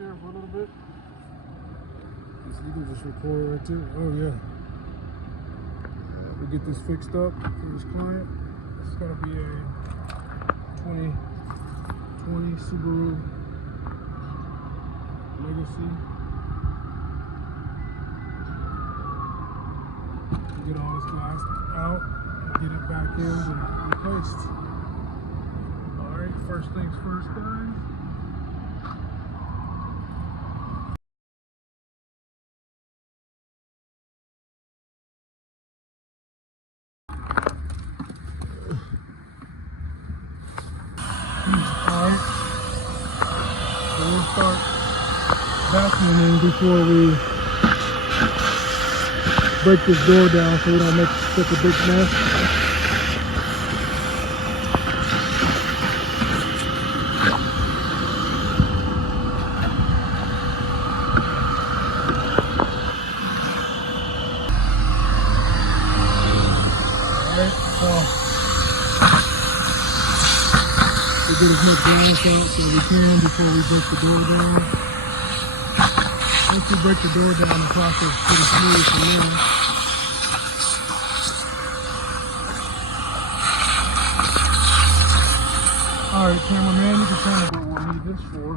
there for a little bit. So you can just record right there. Oh yeah. We get this fixed up for this client. It's gonna be a 2020 Subaru Legacy. Get all this glass out, get it back in and replaced. Alright, first things first, guys. Alright, so we'll start vacuuming before we break this door down so we don't make such a big mess. Alright, so we get as much glass out as we can before we break the door down. Once you break the door down, the process is pretty smooth from there. Alright, cameraman, you can tell me what we'll need this for.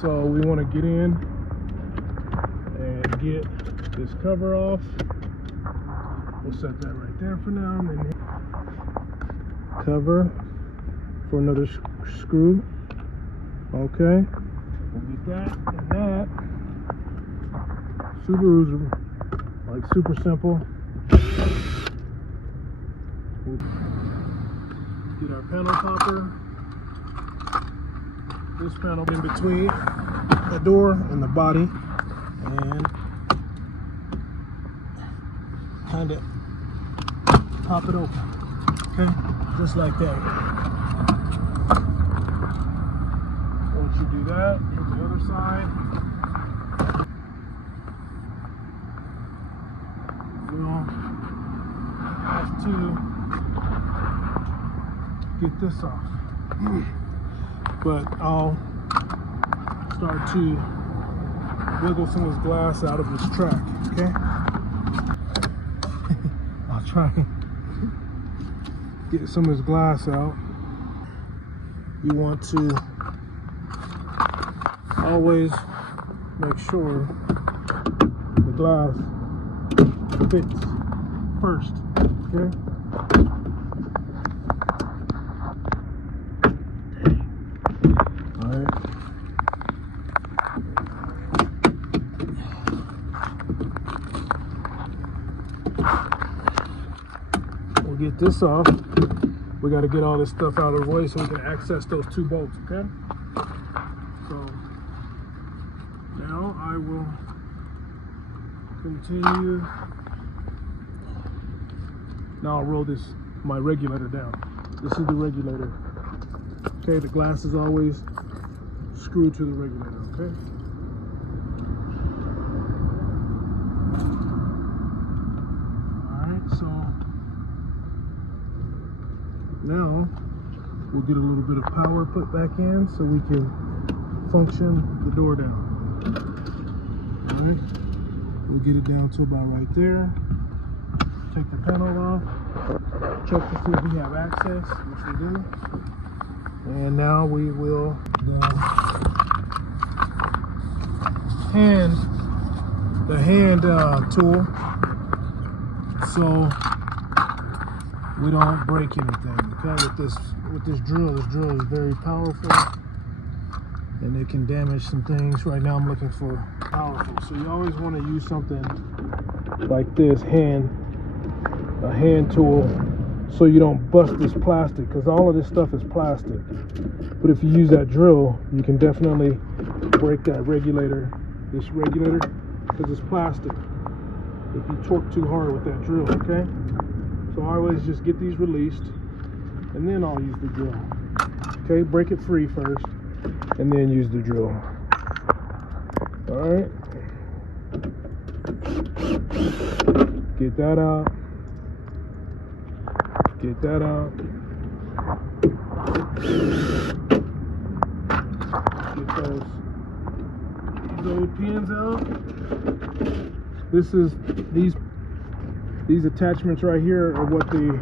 So we want to get in and get this cover off. We'll set that right there for now. And then cover for another screw. Okay. We'll get that and that. Subarus are like super simple. We'll get our panel popper. This panel in between the door and the body, and kind of pop it open. Okay, just like that. Once you do that, hit the other side. We'll have to get this off, but I'll start to wiggle some of this glass out of this track. Okay, I'll try and get some of this glass out. You want to always make sure the glass fits first, okay? Alright. We'll get this off. We got to get all this stuff out of the way so we can access those two bolts, okay? So now I will continue. Now I'll roll my regulator down. This is the regulator. Okay, the glass is always screwed to the regulator, okay? Alright, so now we'll get a little bit of power put back in so we can function the door down. Alright, we'll get it down to about right there. Take the panel off, check to see if we have access, which we do. And now we will the hand tool so we don't break anything. Okay, with this drill is very powerful and it can damage some things. Right now I'm looking for powerful, so you always want to use something like this a hand tool, so you don't bust this plastic, because all of this stuff is plastic. But if you use that drill, you can definitely break that regulator, this regulator, because it's plastic if you torque too hard with that drill. Okay, so I always just get these released and then I'll use the drill. Okay, break it free first and then use the drill. All right, get that out. Get that out. Get those the old pins out. This is these attachments right here are what the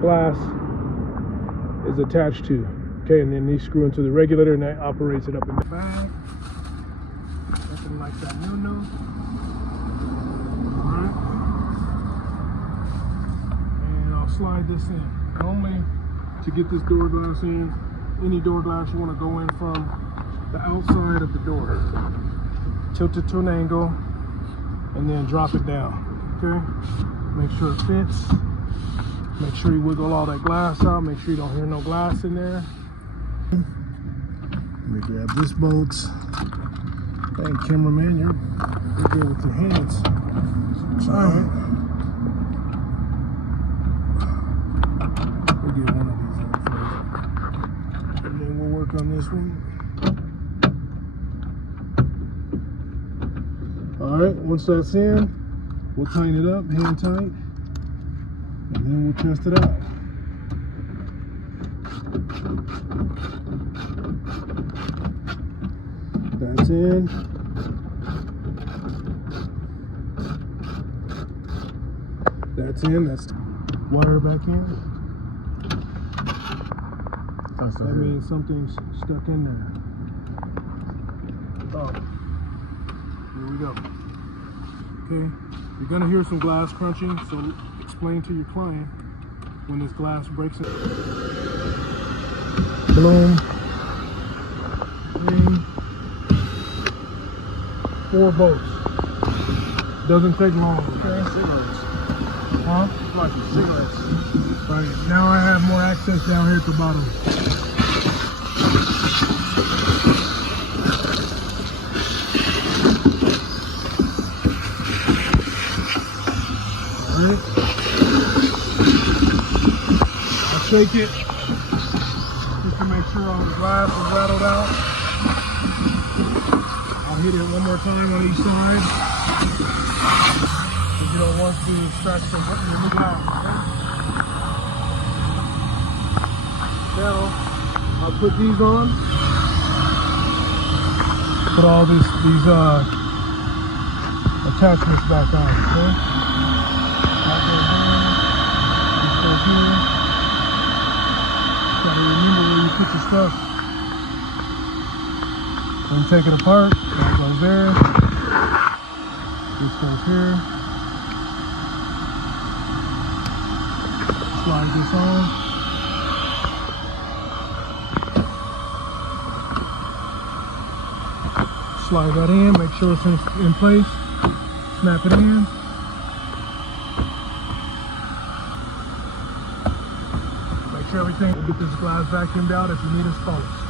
glass is attached to. Okay, and then these screw into the regulator and that operates it up in the back. Nothing like that, no. Alright. And I'll slide this in. Normally, to get this door glass in, any door glass you want to go in from the outside of the door. Tilt it to an angle and then drop it down. Okay? Make sure it fits. Make sure you wiggle all that glass out. Make sure you don't hear no glass in there. Let me grab this bolt. Hey, cameraman, you're good with your hands. Alright. We'll get one of these in first. And then we'll work on this one. Alright, once that's in, we'll tighten it up, hand tight. And then we'll test it out. That's in. That's in. That's wire back in. That means something's stuck in there. Oh, here we go. Okay, you're gonna hear some glass crunching, so explain to your client when this glass breaks it. Boom. 3, 4 bolts. Doesn't take long, okay? Cigarettes. Huh? Like cigarettes. Right, now I have more access down here at the bottom. Alright. I'll shake it just to make sure all the glass is rattled out. I'll hit it one more time on each side. You don't want to scratch the new glass. Okay? Now I'll put these on. Put all these attachments back on. Okay? That goes down. This goes here. Gotta remember where you put your stuff. When you take it apart, that goes there. This goes here. Slide this on. Slide that in, make sure it's in place. Snap it in. Make sure everything, we'll get this glass vacuumed out. If you need us, call us.